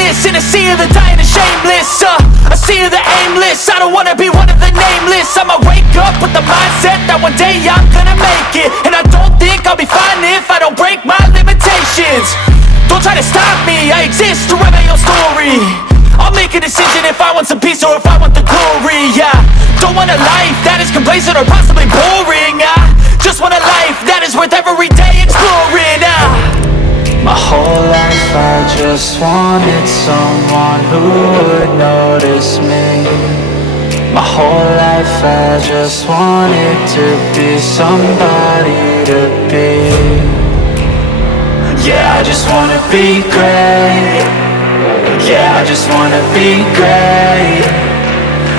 greatness in a sea of the dying and shameless, a sea of the aimless. I don't wanna be one of the nameless. I'ma wake up with the mindset that one day I'm gonna make it, and I don't think I'll be fine if I don't break my limitations. Don't try to stop me, I exist to write my own story. I'll make a decision if I want some peace or if I want the glory. Yeah, don't want a life that is complacent or possibly boring. I just want a life that is worth every day exploring. My whole life I just wanted someone who would notice me. My whole life I just wanted to be somebody to be. Yeah, I just wanna be great. Yeah, I just wanna be great.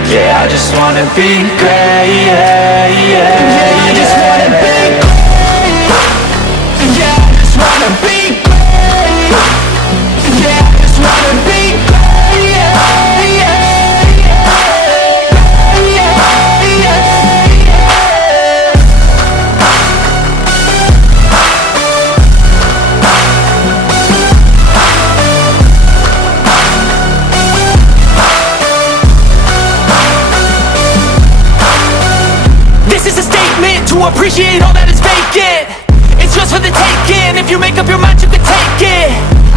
Yeah, I just wanna be great. Yeah, yeah, yeah, I just wanna be great. Yeah, I just wanna be great. Yeah, I just wanna be great. Yeah, yeah, yeah, yeah, yeah. This is a statement to appreciate all that is vacant. It's just for the taking. If you make up your mind, you can take it.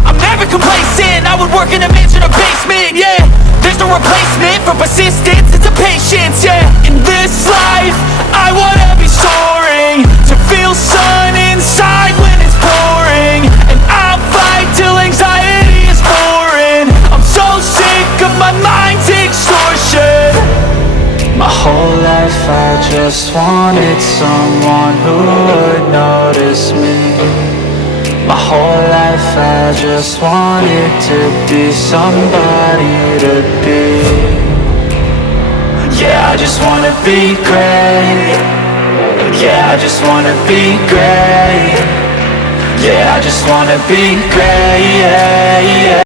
I'm never complacent. I would work in a mansion or basement. Yeah, there's no replacement for persistence. It's a patience. Yeah, in this life, I wanna be soaring, to feel sun inside when it's pouring, and I'll fight till anxiety is foreign. I'm so sick of my mind's extortion. My whole life I just wanted someone who would notice me. My whole life I just wanted to be somebody to be. Yeah, I just wanna be great. Yeah, I just wanna be great. Yeah, I just wanna be great. Yeah, yeah.